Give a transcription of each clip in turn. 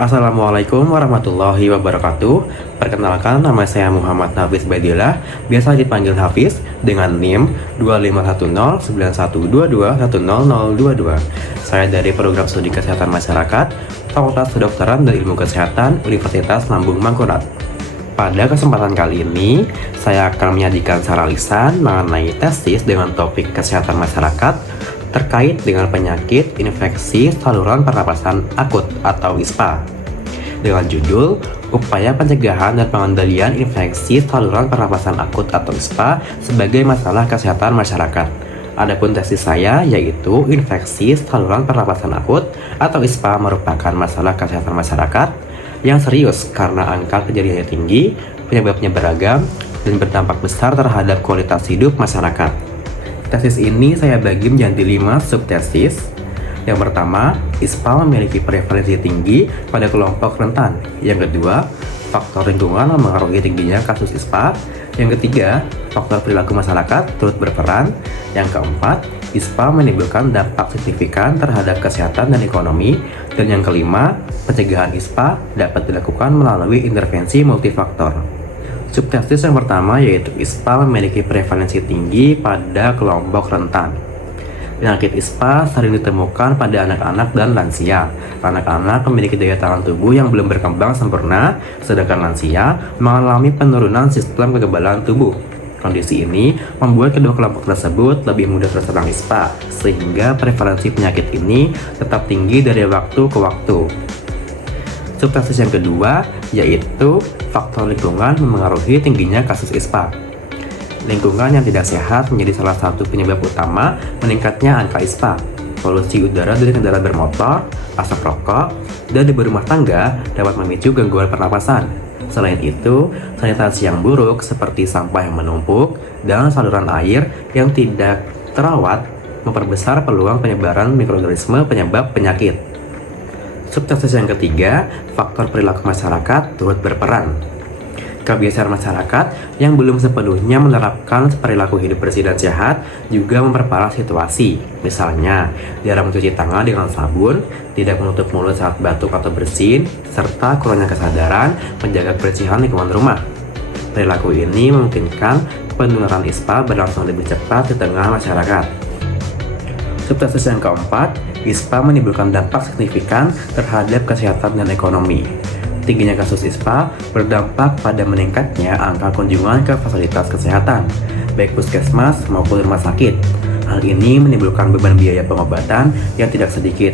Assalamualaikum warahmatullahi wabarakatuh. Perkenalkan, nama saya Muhammad Nafis Baidillah, biasa dipanggil Hafiz, dengan NIM 25109122100022. Saya dari Program Studi Kesehatan Masyarakat, Fakultas Kedokteran dan Ilmu Kesehatan, Universitas Lambung Mangkurat. Pada kesempatan kali ini, saya akan menyajikan secara lisan mengenai tesis dengan topik kesehatan masyarakat terkait dengan penyakit infeksi saluran pernapasan akut atau ISPA dengan judul Upaya Pencegahan dan Pengendalian Infeksi Saluran Pernapasan Akut atau ISPA sebagai Masalah Kesehatan Masyarakat. Adapun tesis saya yaitu infeksi saluran pernapasan akut atau ISPA merupakan masalah kesehatan masyarakat yang serius karena angka kejadiannya tinggi, penyebabnya beragam, dan berdampak besar terhadap kualitas hidup masyarakat. Tesis ini saya bagi menjadi 5 subtesis. Yang pertama, ISPA memiliki prevalensi tinggi pada kelompok rentan. Yang kedua, faktor lingkungan mempengaruhi tingginya kasus ISPA. Yang ketiga, faktor perilaku masyarakat turut berperan. Yang keempat, ISPA menimbulkan dampak signifikan terhadap kesehatan dan ekonomi. Dan yang kelima, pencegahan ISPA dapat dilakukan melalui intervensi multifaktor. Subtesis yang pertama yaitu ISPA memiliki prevalensi tinggi pada kelompok rentan. Penyakit ISPA sering ditemukan pada anak-anak dan lansia. Anak-anak memiliki daya tahan tubuh yang belum berkembang sempurna, sedangkan lansia mengalami penurunan sistem kekebalan tubuh. Kondisi ini membuat kedua kelompok tersebut lebih mudah terserang ISPA, sehingga prevalensi penyakit ini tetap tinggi dari waktu ke waktu. Subtesis yang kedua yaitu faktor lingkungan mempengaruhi tingginya kasus ISPA. Lingkungan yang tidak sehat menjadi salah satu penyebab utama meningkatnya angka ISPA. Polusi udara dari kendaraan bermotor, asap rokok, dan ibu rumah tangga dapat memicu gangguan pernapasan. Selain itu, sanitasi yang buruk seperti sampah yang menumpuk dan saluran air yang tidak terawat memperbesar peluang penyebaran mikroorganisme penyebab penyakit. Subtesis yang ketiga, faktor perilaku masyarakat turut berperan. Kebiasaan masyarakat yang belum sepenuhnya menerapkan perilaku hidup bersih dan sehat juga memperparah situasi. Misalnya, jarang mencuci tangan dengan sabun, tidak menutup mulut saat batuk atau bersin, serta kurangnya kesadaran menjaga kebersihan lingkungan rumah. Perilaku ini memungkinkan penularan ISPA berlangsung lebih cepat di tengah masyarakat. Subtesis yang keempat, ISPA menimbulkan dampak signifikan terhadap kesehatan dan ekonomi. Tingginya kasus ISPA berdampak pada meningkatnya angka kunjungan ke fasilitas kesehatan, baik puskesmas maupun rumah sakit. Hal ini menimbulkan beban biaya pengobatan yang tidak sedikit,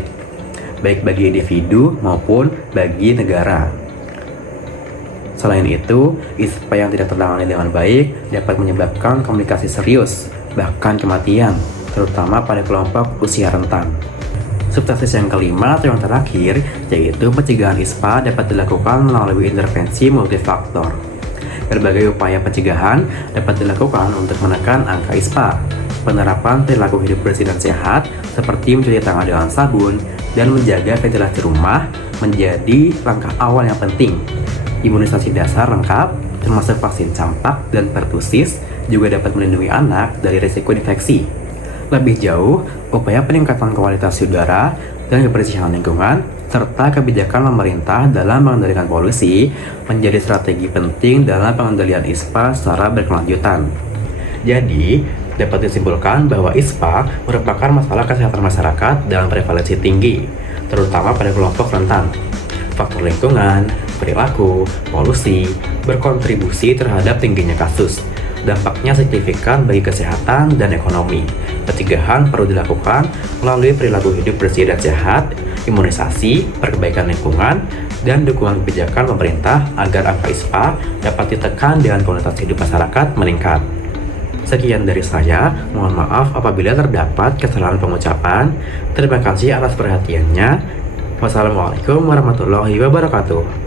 baik bagi individu maupun bagi negara. Selain itu, ISPA yang tidak tertangani dengan baik dapat menyebabkan komplikasi serius, bahkan kematian, terutama pada kelompok usia rentan. Subtesis yang kelima atau yang terakhir yaitu pencegahan ISPA dapat dilakukan melalui intervensi multifaktor. Berbagai upaya pencegahan dapat dilakukan untuk menekan angka ISPA. Penerapan perilaku hidup bersih dan sehat seperti mencuci tangan dengan sabun dan menjaga ventilasi rumah menjadi langkah awal yang penting. Imunisasi dasar lengkap termasuk vaksin campak dan pertusis juga dapat melindungi anak dari risiko infeksi. Lebih jauh, upaya peningkatan kualitas udara dan kebersihan lingkungan serta kebijakan pemerintah dalam mengendalikan polusi menjadi strategi penting dalam pengendalian ISPA secara berkelanjutan. Jadi, dapat disimpulkan bahwa ISPA merupakan masalah kesehatan masyarakat dengan prevalensi tinggi, terutama pada kelompok rentan. Faktor lingkungan, perilaku, polusi berkontribusi terhadap tingginya kasus. Dampaknya signifikan bagi kesehatan dan ekonomi. Pencegahan perlu dilakukan melalui perilaku hidup bersih dan sehat, imunisasi, perbaikan lingkungan, dan dukungan kebijakan pemerintah agar angka ISPA dapat ditekan dan kualitas hidup masyarakat meningkat. Sekian dari saya, mohon maaf apabila terdapat kesalahan pengucapan. Terima kasih atas perhatiannya. Wassalamualaikum warahmatullahi wabarakatuh.